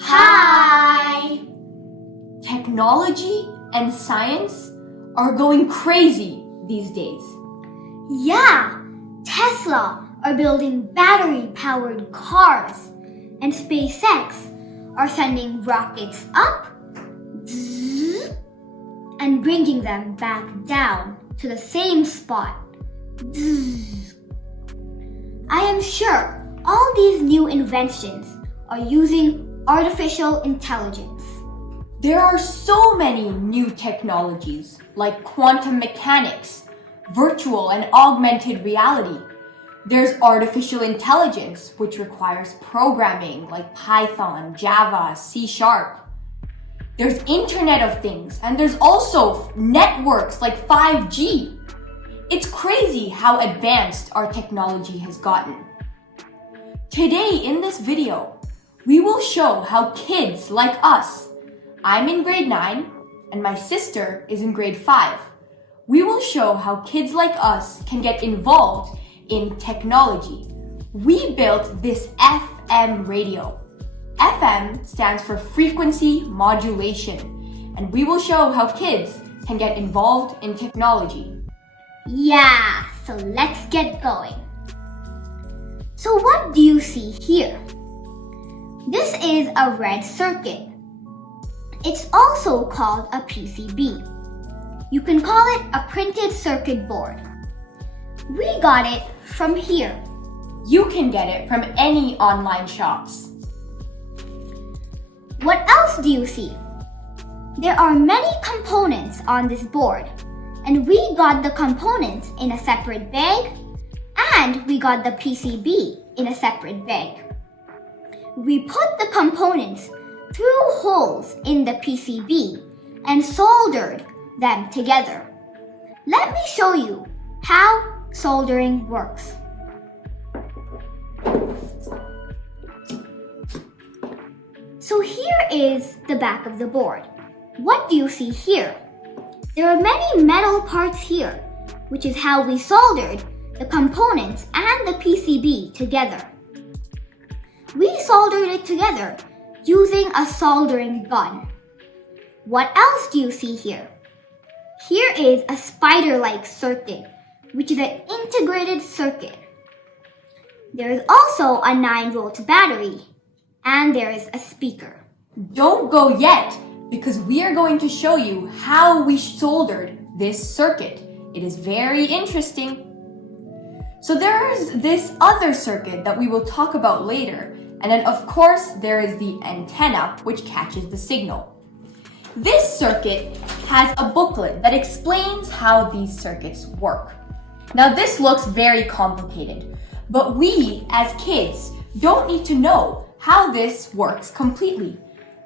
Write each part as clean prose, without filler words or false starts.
Hi! Technology and science are going crazy these days. Yeah! Tesla are building battery-powered cars, and SpaceX are sending rockets up and bringing them back down to the same spot. I am sure all these new inventions are using artificial intelligence. There are so many new technologies like quantum mechanics, virtual and augmented reality. There's artificial intelligence, which requires programming like Python, Java, C#. There's Internet of Things, and there's also networks like 5G. It's crazy how advanced our technology has gotten. Today in this video, we will show how kids like us, I'm in grade 9 and my sister is in grade 5. We will show how kids like us can get involved in technology. We built this FM radio. FM stands for frequency modulation, and we will show how kids can get involved in technology. Yeah, so let's get going. So what do you see here? This is a red circuit. It's also called a PCB. You can call it a printed circuit board. We got it from here. You can get it from any online shops. What else do you see? There are many components on this board, and we got the components in a separate bag, and we got the PCB in a separate bag. We put the components through holes in the PCB and soldered them together. Let me show you how soldering works. So here is the back of the board. What do you see here? There are many metal parts here, which is how we soldered the components and the PCB together. We soldered it together using a soldering gun. What else do you see here? Here is a spider-like circuit, which is an integrated circuit. There is also a 9-volt battery, and there is a speaker. Don't go yet, because we are going to show you how we soldered this circuit. It is very interesting. So there is this other circuit that we will talk about later, and then of course there is the antenna which catches the signal. This circuit has a booklet that explains how these circuits work. Now this looks very complicated, but we as kids don't need to know how this works completely.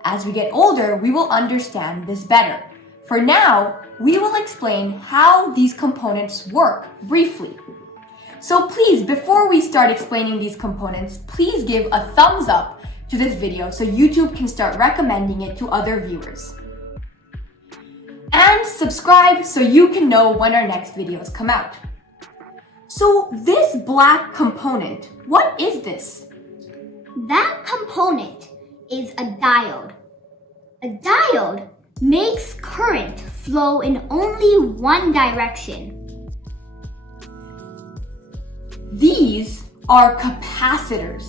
As we get older, we will understand this better. For now, we will explain how these components work briefly. So please, before we start explaining these components, please give a thumbs up to this video so YouTube can start recommending it to other viewers. And subscribe so you can know when our next videos come out. So this black component, what is this? That component is a diode. A diode makes current flow in only one direction. These are capacitors.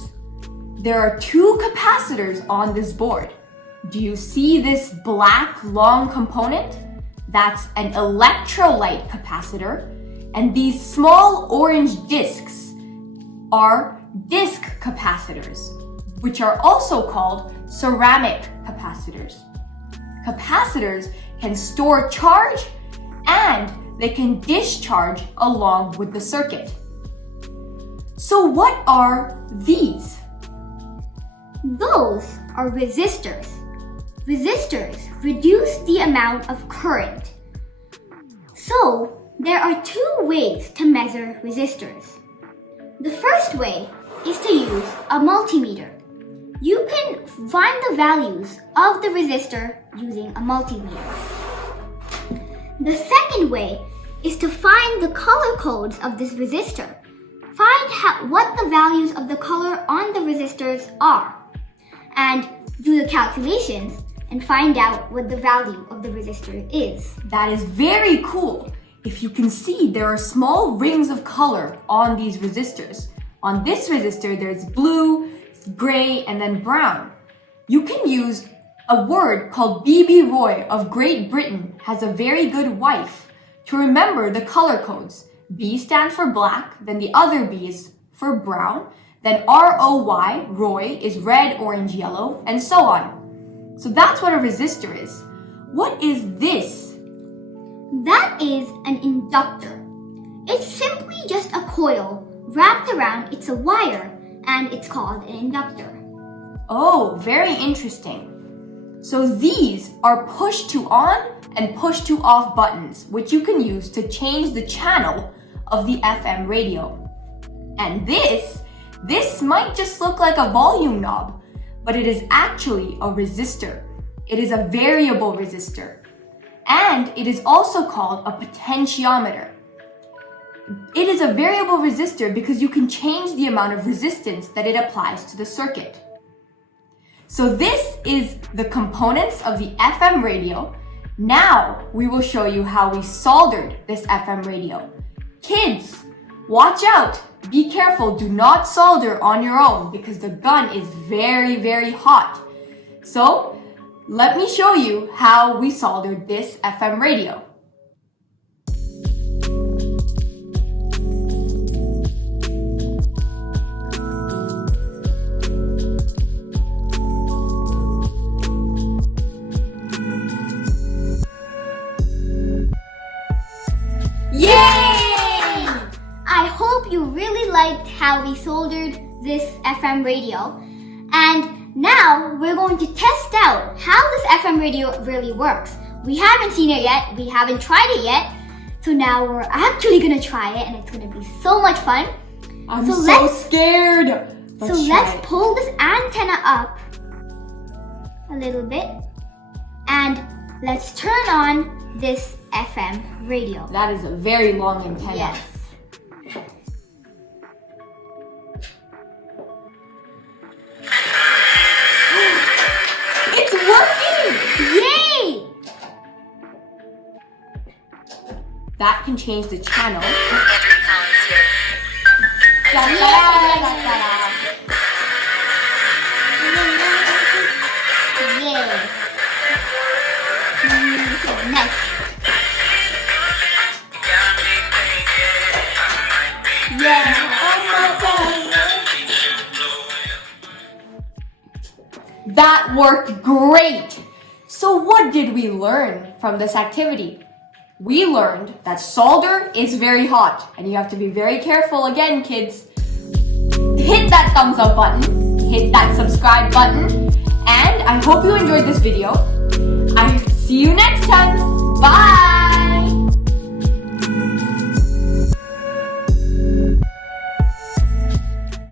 There are 2 capacitors on this board. Do you see this black long component? That's an electrolyte capacitor. And these small orange discs are disc capacitors, which are also called ceramic capacitors. Capacitors can store charge and they can discharge along with the circuit. So what are these? Those are resistors. Resistors reduce the amount of current. So there are 2 ways to measure resistors. The first way is to use a multimeter. You can find the values of the resistor using a multimeter. The second way is to find the color codes of this resistor. Find what the values of the color on the resistors are. And do the calculations, and find out what the value of the resistor is. That is very cool. If you can see, there are small rings of color on these resistors. On this resistor, there's blue, gray, and then brown. You can use a word called B.B. Roy of Great Britain has a very good wife to remember the color codes. B stands for black, then the other B is for brown, then R-O-Y, Roy, is red, orange, yellow, and so on. So that's what a resistor is. What is this? That is an inductor. It's simply just a coil wrapped around it's a wire, and it's called an inductor. Oh, very interesting. So these are push to on and push to off buttons, which you can use to change the channel of the FM radio. And this might just look like a volume knob, but it is actually a resistor. It is a variable resistor. And it is also called a potentiometer. It is a variable resistor because you can change the amount of resistance that it applies to the circuit. So this is the components of the FM radio. Now we will show you how we soldered this FM radio. Kids, watch out! Be careful, do not solder on your own because the gun is very, very hot. So let me show you how we soldered this FM radio. Yay! I hope you really liked how we soldered this FM radio. And now we're going to test out how this FM radio really works. We haven't seen it yet, we haven't tried it yet. So now we're actually gonna try it and it's gonna be so much fun. I'm so scared. Let's pull this antenna up a little bit and let's turn on this FM radio. That is a very long antenna. Yes. It's working! Yay! That can change the channel. Andrew Collins here. Yay! Nice. Yeah. That worked great! So what did we learn from this activity? We learned that solder is very hot and you have to be very careful again, kids. Hit that thumbs up button, hit that subscribe button, and I hope you enjoyed this video. I see you next time!